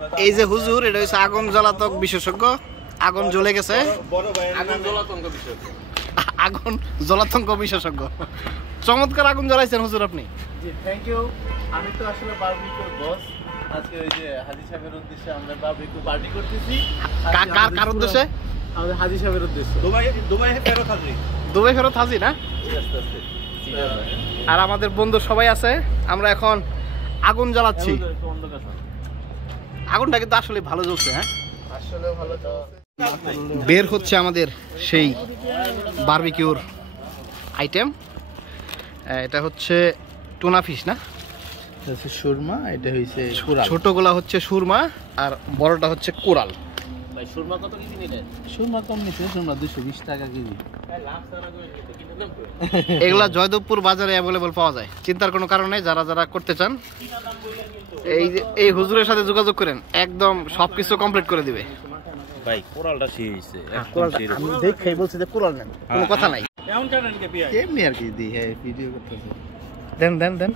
এই যে হুজুর, এটা হচ্ছে আগুন জ্বালাতক বিশেষজ্ঞ। আগুন জ্বলে গেছে, আগুন জ্বলাতঙ্ক বিশেষজ্ঞ। চমৎকার আগুন জ্বালাইছেন হুজুর আপনি। জি থ্যাংক ইউ। আমি তো আসলে বারবিকিউর বস। আজকে ওই যে হাজী সাহেবের উদ্দেশ্যে আমরা বারবিকিউ পার্টি করতেছি। কার উদ্দেশ্যে? আমাদের হাজী সাহেবের উদ্দেশ্যে। দুবাই ফেরত হাজি। দুবাই ফেরত হাজি না? আর আমাদের বন্ধু সবাই আছে। আমরা এখন আগুন জ্বালাচ্ছি। আগুনটা কিন্তু আসলে ভালো জ্বলছে। হ্যাঁ আসলে ভালো চলছে। বের হচ্ছে আমাদের সেই বারবিকিউর আইটেম। এটা হচ্ছে টুনা ফিশ না? এটা হচ্ছে সুরমা, এটা হইছে ছোটগুলা হচ্ছে সুরমা আর বড়টা হচ্ছে কোরাল। ভাই সুরমা কত কেজি নিলেন? সুরমা কম নিছে, সুরমা 220 টাকা কেজি। এগুলা জয়দেবপুর বাজারে অ্যাভেলেবল পাওয়া যায়, চিন্তার কোনো কারণ নেই। যারা যারা করতে চান এই হুজুরের সাথে যোগাযোগ করেন, একদম সবকিছু কমপ্লিট করে দিবে। ভাই কোরালটা সেই হইছে, আমি দেখাই বলছি যে কোরাল নেন, কোনো কথা নাই। কেমন কারেন কে পিয়া? কেমনি আর কি দি হ্যাঁ ভিডিও করতেছে। দেন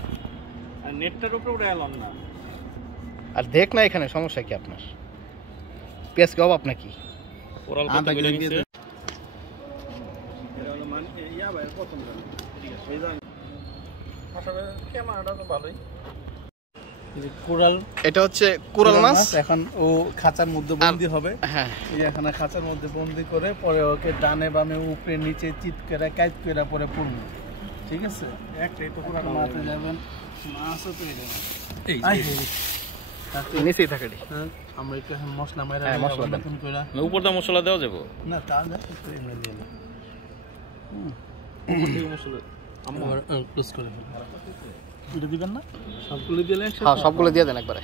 আর নেটটার উপরে উঠে এলাম না। আর দেখ না এখানে সমস্যা কি আপনার? পেঁয়াজ কি অভাব নাকি? কোরাল কত করে নিছে? এটা হলো মানে ইয়া ভাই প্রথম জানি। ঠিক আছে এই জানি। আসলে ক্যামেরাটা তো ভালোই। কোরাল, এটা হচ্ছে কোরাল মাছ। এখন ও খাঁচার মধ্যে বন্দি হবে। হ্যাঁ এই এখানে খাঁচার মধ্যে বন্দি করে পরে ওকে ডানে বামে উপরে নিচে চিৎ করে কাইট করে পরে পড়বে। ঠিক আছে, একটাই তো পুরো মাছে যাবেন, মাছও পেয়ে যাবেন। এই নিচেই থাকে। আমরা একটু এখন মশলা মাইরা মশলা নতুন করে উপর দা মশলা দেওয়া যাবে না, তা না একটু এমনি দিয়ে না। উপর থেকে মশলা আমরা ক্লোজ করে ফেলব। এটা দিবেন না? সবগুলো দিলে হ্যাঁ সবগুলো দিয়ে দেন একবারে।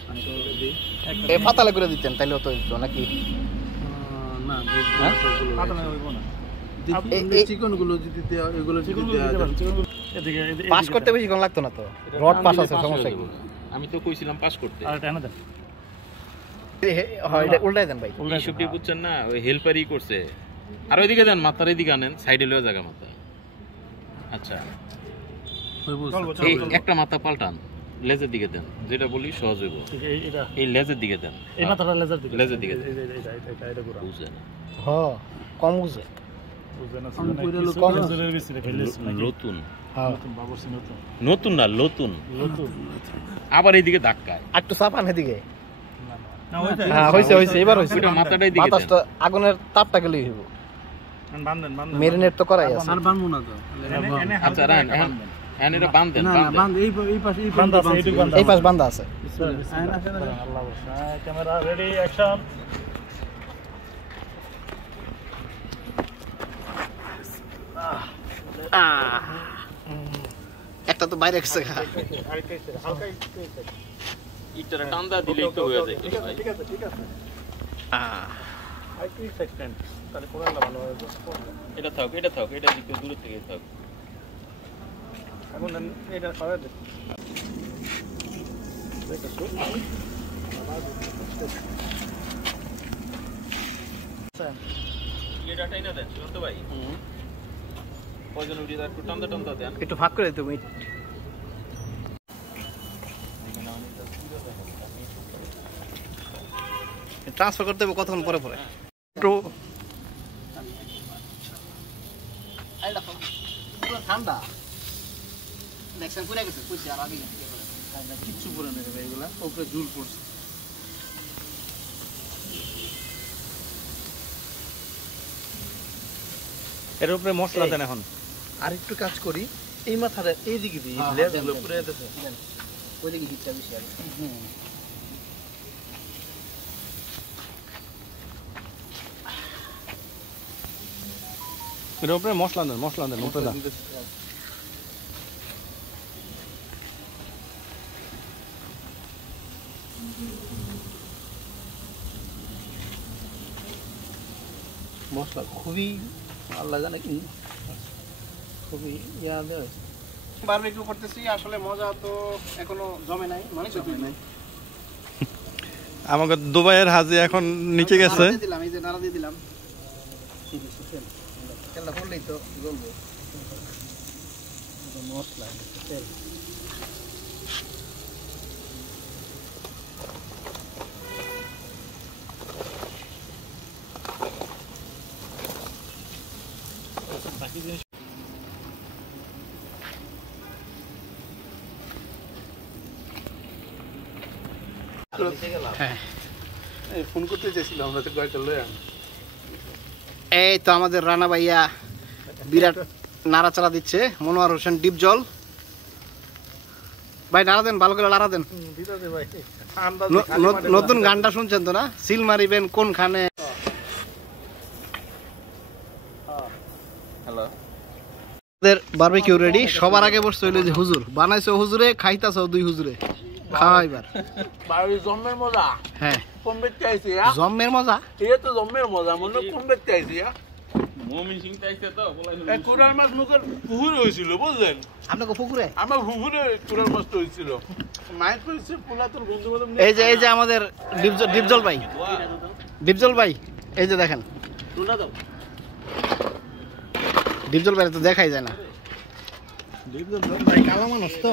এই পাতালে করে দিতেন তাইলে হতো নাকি? না পাতালে হইব না। দেখি চিকন গুলো যদি দেওয়া, এগুলো চিকন দেওয়া এদিকে পাস করতে বেশি কোন লাগতো না তো, রড পাস আছে, সমস্যা কি? আমি তো কইছিলাম পাস করতে। আর এটা না দেন, হয় এটা উল্টাই দেন ভাই। এই সবটি বুঝছেন না, ওই হেল্পারই করছে। আর ওইদিকে দেন, মাথার এদিকে আনেন, সাইডে লয়ে জায়গা মাথা। আচ্ছা এই একটা মাথা পাল্টান, লেজের দিকে দেন, যেটা বলি সহজ হইব। এই লেজের দিকে দেন, এই মাথাটা লেজের দিকে দেন। এটা ঘোরা বুঝছেন? হ্যাঁ কম বুঝে নতুন নতুন না নতুন আবার এইদিকে ধাক্কায় একটু চাপান এদিকে। হ্যাঁ হইছে এবার হইছে। মাথাটাই দিকে বাতাসটা আগুনের তাপটা গেলেই হইব। মেরিনেট তো করাই আছে। আর বানবো না তো। আচ্ছা রান এনে এটা বাঁধ দেন, বাঁধ এই পাশে বাঁধা আছে, এইটুকু বাঁধা, এই পাশ বাঁধা আছে। আল্লাহ বসা। Camera ready, action. একটা তো বাইরে গেছে। হালকা ইটটা টান্দা দিলেই তো হয়ে যায়। ঠিক আছে আর কি সেকেন্ড তাহলে কোরালটা ভালো হবে। এটা থাক, এটা দিকে দূরে থেকে থাক। এখন এটা খাওয়া দে। এটাটাই না দেন শুনতে ভাই। কয়জন উঠে একটু টান্দা দেন, একটু ভাগ করে তুমি। ট্রান্সফার করতে হবে কতক্ষণ পরে পরে। একটু ঠান্ডা দেখছেন পুরে গেছে, পুষে আর আগে কিচ্ছু করে নেবে এগুলা, উপরে ঝুল পড়ছে। এর উপরে মশলা দেন। এখন আর একটু কাজ করি, এই মাথাটা এই দিকে দিই, লেজগুলো পুরো দিতে ওই দিকে হিটটা বেশি আর এর উপরে মশলা দেন উপরে দেন। মশলা খুবই আল্লাহ জানে কি খুবই ইয়া দেয়। বারবিকিউ করতেছি, আসলে মজা তো এখনো জমে নাই, মানে জমে নাই। আমাকে দুবাইয়ের হাজি এখন নিচে গেছে। দিলাম এই যে নাড়া দিয়ে দিলাম। তেলটা পড়লেই তো জ্বলবে। মশলা তেল হ্যাঁ ফোন করতে চাইছিলাম আমরা তো কয়েকটা লয়ে এই তো আমাদের রানা ভাইয়া বিরাট নাড়াচাড়া দিচ্ছে। মনোয়ার হোসেন ডিপ জল ভাই নাড়া দেন, ভালো করে নাড়া দেন। ভাই নতুন গানটা শুনছেন তো না, সিল মারিবেন কোনখানে। হ্যালো আমাদের বারবিকিউ রেডি। সবার আগে বসছে হইলো যে হুজুর, বানাইছো হুজুরে, খাইতাছো দুই হুজুরে। খাওয়া এবার বাড়ির জন্মের মজা। হ্যাঁ কোন ব্যক্তি আইছে জম্মের মজা। এটা তো জন্মের মজা, মনে কোন ব্যক্তি আইছে মুমিন সিং চাইছে তো বলাই কুড়াল মাছ মুখের পুকুরে হয়েছিল বুঝলেন, আপনাকে পুকুরে আমার পুকুরে কুড়াল মাছটা হয়েছিল। মায়ের কইছে পুরাতন বন্ধু বান্ধব এই যে আমাদের ডিপজল ভাই, ডিপজল ভাই এই যে দেখেন, ডিপজল ভাই তো দেখাই যায় না। ডিপজল ভাই কালা মানুষ তো।